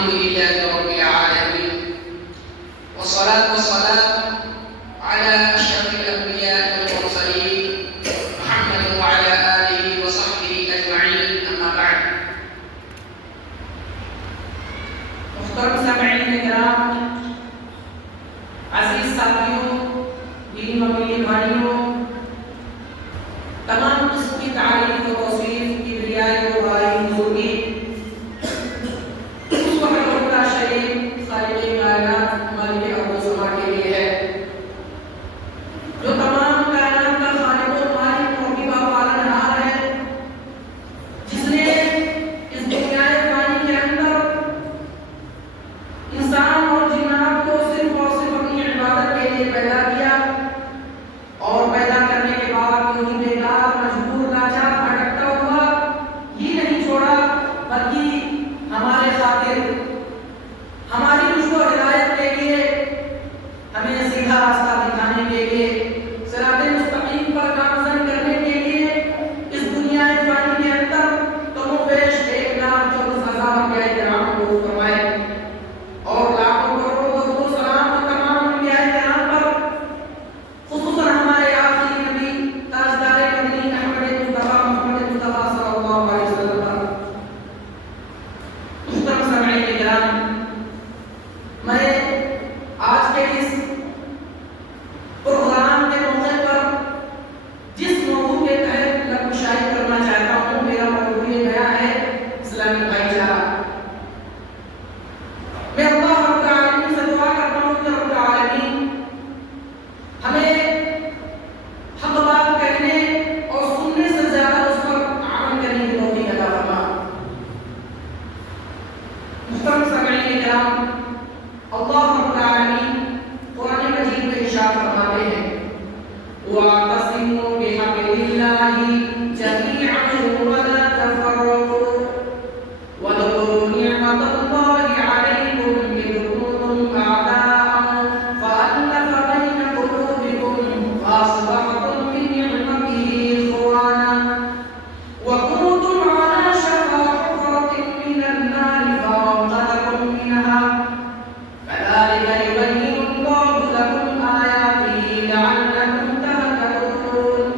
الحمد لله رب العالمين والصلاة والسلام على أشرف الأنبياء والمرسلين محمد وعلى آله وصحبه أجمعين أما بعد. محترم سامعین کرام، عزیز ساتھیوں، دین و ملی بھائیوں، تمام قسم کی تعریف و توصیف کی بریائی و بھائی بزرگی اس وحدہ لا شریک خالق کائنات مالک ارض و سما کے لیے ہے، جو تمام کائنات کا خالق و مالک محبی و پالنہار ہے، جس نے اس دنیا فانی کے اندر انسان اور جنات کو صرف اور صرف اپنی عبادت کے لیے پیدا کیا، اور پیدا کرنے کے بعد یوں بیکار مجبور لاچار بھٹکتا ہوا ہی نہیں چھوڑا، بلکہ ہمارے خاطر ہماری رشد و ہدایت کے لیے، ہمیں سیدھا راستہ دکھانے کے لیے، صراط مستقیم پر گامزن کرنے کے لیے اس دنیا فانی کے اندر کم و بیش 1,24,000 انبیاء کرام کو فرمائے، اور لاکھوں کروڑوں درود و سلام تمام انبیاء کرام پر، خصوصاً ہمارے آخری نبی تاجدار مدنی احمد مصطفیٰ محمد مصطفیٰ صلی اللہ علیہ وسلم پر۔ محترم سامعین کرام، میں آج کے اس پروگرام کے موقع پر جس موضوع کے تحت نقشائی کرنا چاہتا ہوں، میرا موضوع یہ نیا ہے: اسلامی بھائی چارہ۔ میں اللہ رب العالمین سے دعا کرتا ہوں کہ رب العالمین ہمیں حق بات کہنے اور سننے سے زیادہ اس پر عمل کرنے کی توفیق عطا فرما۔ محترم سامعین کرام، اللہ رب العالمین قرآن مجید میں ارشاد فرماتے ہیں: وَاعْتَصِمُوا بِحَبْلِ اللَّهِ جَمِيعًا وَلَا تَفَرَّقُوا وَاذْكُرُوا نِعْمَةَ اللَّهِ عَلَيْكُمْ إِذْ كُنتُمْ أَعْدَاءً فَأَلَّفَ بَيْنَ قُلُوبِكُمْ فَأَصْبَحْتُم بِنِعْمَتِهِ إِخْوَانًا وَكُنتُمْ عَلَىٰ شَفَا حُفْرَةٍ مِّنَ النَّارِ فَأَنقَذَكُم مِّنْهَا كَذَٰلِكَ يُبَيِّنُ اللَّهُ لَكُمْ آيَاتِهِ لَعَلَّكُمْ تَهْتَدُونَ۔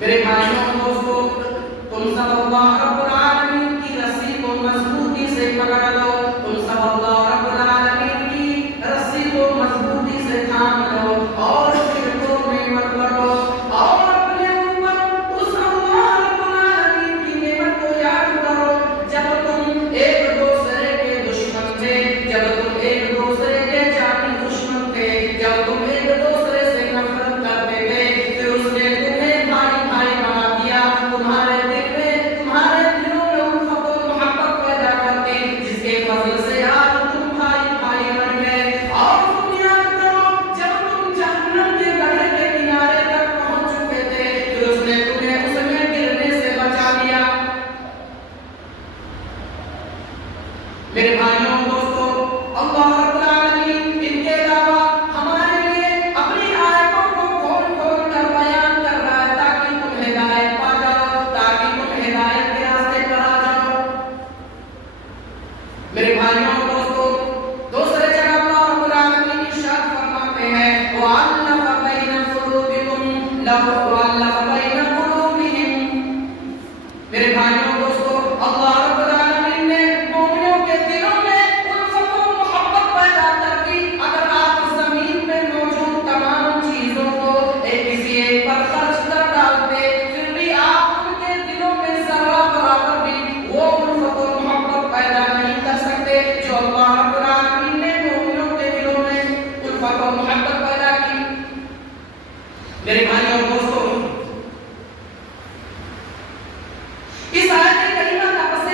میرے بھائیوں اور دوستو، تم سب اللہ رب العالمین کی رسی کو مضبوطی سے پکڑ لو، تم سب اللہ رب العالمین کی رسی کو مضبوطی سے تھام لو، اور پھر تو نعمت بڑھو، اور اپنے اوپر اس اللہ رب العالمین کی نعمت کو یاد کرو جب تم ایک دوسرے کے دشمن تھے، جب تم ایک دوسرے کے جانی دشمن تھے، جب تم ایک دوسرے سے نفرت کرتے تھے، پھر اس نے تمہیں بھائی بھائی بنا دیا، تمہارے دل میں، تمہارے دلوں میں الفت و محبت پیدا کر دی، جس کے فضل سے آج تم بھائی بھائی بن گئے۔ اور تم یاد کرو جب تم جہنم کے گڑھے کے کنارے تک پہنچ چکے تھے، پھر اس نے تمہیں اس میں گرنے سے بچا لیا۔ میرے بھائیوں اور دوستو، اللہ رب العالمین ان کے علاوہ ہمارے لیے اپنی آیتوں کو کھول کھول کر بیان کر رہا ہے تاکہ تم ہدایت پا جاؤ، تاکہ تم ہدایت کے راستے پر آ جاؤ۔ میرے بھائیوں اور دوستو، دوسرے جگہ اللہ رب العالمین ارشاد فرماتے ہیں: وَأَلَّفَ بَيْنَ قُلُوبِكُمْ وَأَلَّفَ بَيْنَ قُلُوبِهِمْ۔ میرے بھائیوں اور دوستو، اللہ رب العالمین نے مومنوں کے دلوں میں الفت و محبت پیدا کر دی۔ اگر آپ زمین میں موجود تمام چیزوں کو کسی ایک پر خرچ کر ڈالتے، پھر بھی آپ ان کے دلوں میں ذرہ برابر بھی وہ الفت و محبت پیدا نہیں کر سکتے جو اللہ رب العالمین نے مومنوں کے دلوں میں الفت و محبت پیدا کی۔ میرے بھائیوں اور دوستو، اس آیت کریمہ کا پس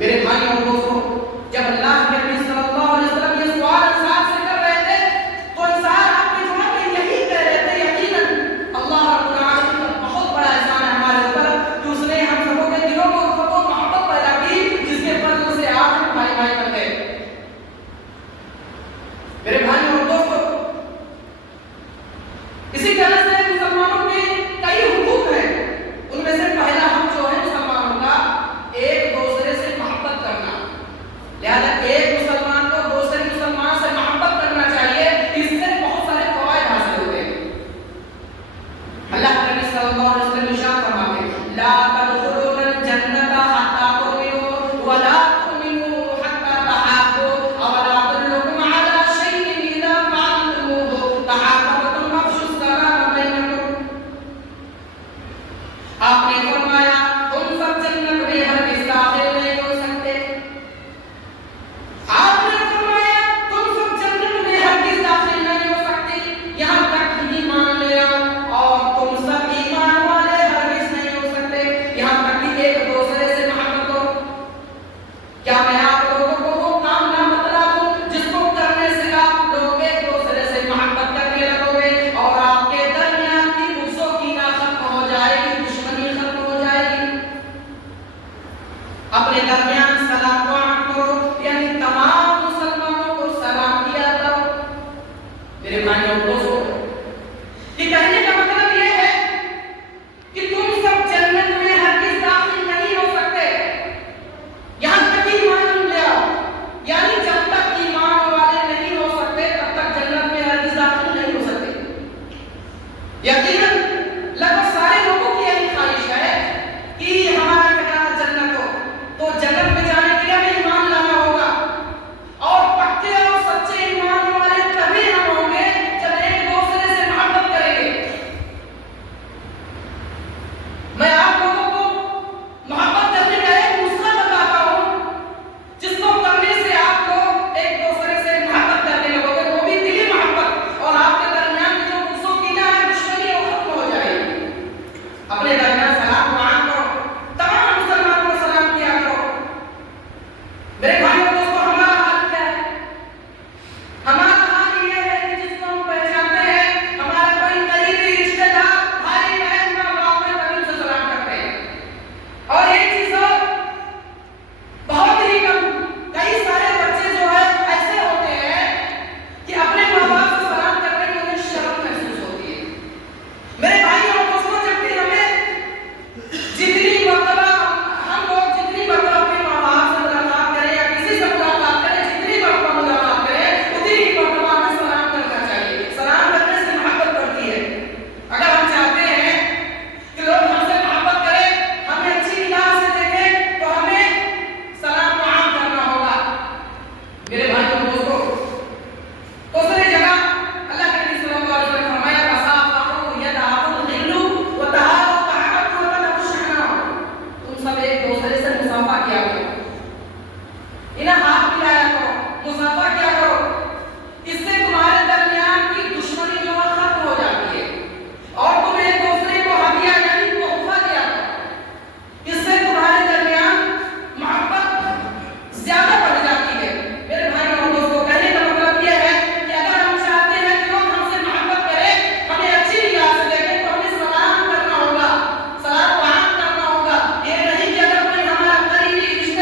میرے بھائی اور دوستوں، جب اللہ کے نبی صلی اللہ علیہ وسلم یہ سوال انسان سے کر رہے تھے تو انسان اپنے جواب میں یہی کہہ رہے تھے یقیناً اللہ رب العالمین کا بہت بڑا احسان ہے ہمارے اوپر کہ اس نے ہم سبوں کے دلوں کو بہت محبت پیدا کی جس کے فضل سے آج ہم بھائی بھائی بن گئے۔ میرے بھائی اور دوستوں، اسی طرح سے مسلمانوں کے کئی حقوق ہیں، ان میں سے پہلا حق جو ہے مسلمانوں کا ایک دوسرے سے محبت کرنا۔ لہذا ایک مسلمان کو دوسرے مسلمان سے محبت کرنا چاہیے، اس سے بہت سارے فوائد حاصل ہوتے ہیں۔ اللہ کے نبی صلی اللہ علیہ وسلم ارشاد فرماتے ہیں لا تدخلون الجنۃ حتى تؤمنوا ولا تؤمنوا حتى تحابوا اولا ادلكم على شيء اذا فعلتموه تحاببتم افشوا السلام بينكم۔ آپ نے فرمایا تم سب جنت میں ہرگز داخل نہیں ہو سکتے۔ آپ نے فرمایا تم سب جنت میں ہرگز داخل نہیں ہو سکتے یہاں تک کہ ایمان لے آؤ، اور تم سب ایمان والے ہرگز نہیں ہو سکتے یہاں تک کہ ایک دوسرے سے محبت ہو۔ کیا میں آپ لوگوں کو وہ کام نہ بتلا دوں جس کو کرنے سے آپ لوگ ایک دوسرے سے محبت کرنے لگو گے اور آپ کے درمیان کی بغض و کینہ ختم ہو جائے گی، دشمنی ختم ہو جائے گی۔ اپنے درمیان سلام کو عام کرو، یعنی تمام مسلمانوں کو سلام کیا کرو۔ میرے بھائی اور دوستوں، یہ کہنے کا مطلب یہ ہے کہ تم سب جنت میں ہرگز داخل نہیں ہو سکتے یہاں تک کہ ایمان لے آؤ، یعنی جب تک ایمان والے نہیں ہو سکتے تب تک جنت میں ہرگز داخل نہیں ہو سکتے۔ یقیناً لگ بھگ سارے لوگوں کی یہی خواہش ہے کہ ہمارا ٹھکانہ جنت ہو، تو جنت میں جانے کے لیے ہمیں ایمان لانا ہوگا، اور پکے اور سچے ایمان والے تبھی ہم ہوں گے جب ایک دوسرے سے محبت کریں گے۔ میں آپ لوگوں کو محبت کرنے کا ایک نسخہ بتاتا ہوں جس کو کرنے سے آپ لوگ ایک دوسرے سے محبت کرنے لگو گے، وہ بھی دلی محبت، اور آپ کے درمیان میں جو بغض و کینہ ہے، دشمنی وہ ختم ہو جائے گی۔ اپنے درمیان سلام کو عام کرو، تمام مسلمانوں کو سلام کیا کرو۔ میرے بھائی اور دوستوں، ہمارا حال کیا ہے؟ ہمارا حال یہ ہے کہ جس کو ہم پہچانتے ہیں، ہمارا کوئی قریبی رشتہ دار، بھائی بہن، ماں باپ ہے، تبھی اسے سلام کرتے ہیں۔ اور ایک چیز اور، بہت ہی کم، کئی سارے بچے جو ہے ایسے ہوتے ہیں کہ اپنے ماں باپ سے سلام کرنے میں انہیں شرم محسوس ہوتی ہے۔ میرے بھائی اور دوستوں، جب بھی ہمیں جتنی مرتبہ ہم لوگ جتنی مرتبہ اپنے ماں باپ سے ملاقات کریں یا کسی سے ملاقات کریں، جتنی مرتبہ ملاقات کریں اتنی ہی مرتبہ ہمیں سلام کرنا چاہیے۔ سلام کرنے سے محبت بڑھتی ہے۔ اگر ہم چاہتے ہیں کہ لوگ ہم سے محبت کریں، ہمیں اچھی نگاہ سے دیکھیں، تو ہمیں سلام کو عام کرنا ہوگا۔ میرے بھائی اور دوستوں، دوسری جگہ اللہ کے نبی صلی اللہ علیہ وسلم نے فرمایا تصافحوا یدعوا الغل وتعاونوا تحابوا وتدعوا الشحناء۔ تم سب ایک دوسرے سے مصافحہ کیا کرو، انہیں ہاتھ ملایا کرو، مصافحہ کیا کرو، اس سے تمہارے درمیان کی دشمنی جو ہے ختم ہو جاتی ہے، اور تم ایک دوسرے کو ہدیہ یعنی تحفہ دیا کرو، اس سے تمہارے درمیان محبت زیادہ بڑھ جاتی ہے۔ میرے بھائی اور دوستوں، کہنے کا مطلب یہ ہے کہ اگر ہم چاہتے ہیں کہ لوگ ہم سے محبت کریں، ہمیں اچھی نگاہ سے دیکھیں، تو ہمیں سلام کرنا ہوگا، سلام کو عام کرنا ہوگا۔ یہ نہیں کہ اگر کوئی ہمارا قریبی رشتہ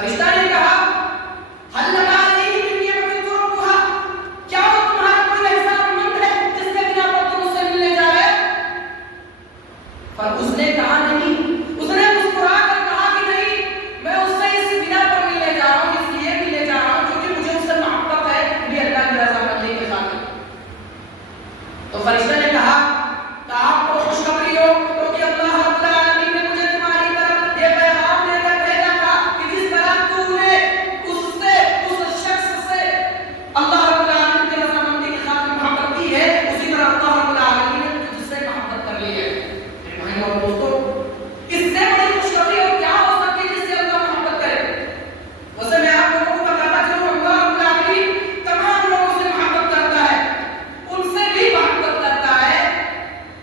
فرشتہ نے کہا ہل لگا نہیں من نعمت تربها، کیا وہ تمہارا کوئی احسان مند ہے جس کے بنا پر تم اس سے ملنے جا رہے؟ پر اس نے کہا نہیں، اس نے مسکرا کر کہا کہ نہیں، میں اس سے اس بنا پر ملنے جا رہا ہوں، اس لیے ملنے جا رہا ہوں کیونکہ مجھے اس سے محبت ہے، یہ اللہ کی رضا مندی کے خاطر۔ تو فرشتہ نے کہا کہ آپ کو خوشخبری ہو کیونکہ اللہ رب العالمین نے مجھے تمہاری طرف یہ پیغام دے کر بھیجا تھا کہ جس طرح تو نے اس شخص سے اللہ رب العالمین کی رضا مندی کی خاطر محبت کی ہے، اسی طرح اللہ رب العالمین نے تجھ سے محبت کر لی ہے۔ بھائیو اور دوستو، اس سے بڑی خوشخبری اور کیا ہو سکتی ہے جس سے اللہ محبت کرے؟ ویسے میں آپ لوگوں کو بتاتا چلوں، اللہ رب العالمین تمام لوگوں سے محبت کرتا ہے، ان سے بھی محبت کرتا ہے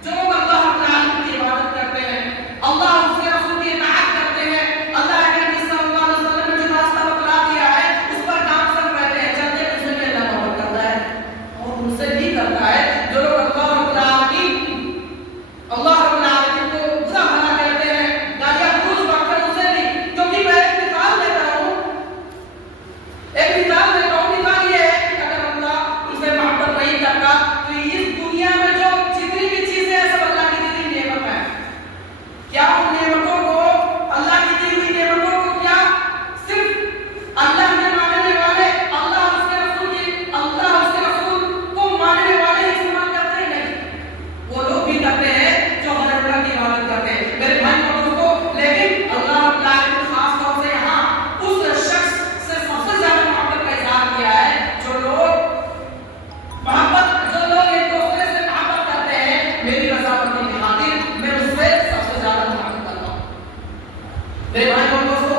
جو لوگ اللہ رب العالمین کی عبادت کرتے ہیں، اللہ اس کے رسول کی اطاعت کرتے ہیں، اللہ کے نبی صلی اللہ علیہ وسلم نے جو راستہ بتلا دیا ہے اس پر گامزن رہتے ہیں، چلتے ہیں، ان سے بھی اللہ محبت کرتا ہے، اور ان سے بھی کرتا ہے جو لوگ اللہ رب العالمین کو برا بھلا کہتے ہیں، گالیاں گلوچ بکتے ہیں، ان سے بھی۔ کیونکہ میں ایک مثال دیتا ہوں، مثال یہ ہے کہ اگر اللہ ان سے محبت نہیں کرتا تو اس دنیا میں جو جتنی بھی چیزیں ہیں سب اللہ کی دی ہوئی نعمت ہے، کیا ان نعمتوں کو، اللہ کی دی ہوئی نعمتوں کو کیا صرف اللہ نے ماننے والے، اللہ اس کے رسول کو ماننے والے ہی استعمال کرتے ہیں؟ نہیں، وہ لوگ بھی کرتے ہیں جو غیر اللہ کی عبادت کرتے ہیں، میرے بھائی اور دوستو۔ لیکن اللہ رب العالمین نے خاص طور سے یہاں اس شخص سے سب سے زیادہ محبت کا اظہار کیا ہے جو لوگ ایک دوسرے سے محبت کرتے ہیں میری رضا مندی کی خاطر، میں اس سے سب سے زیادہ محبت کرتا ہوں۔ میرے بھائی اور دوستو،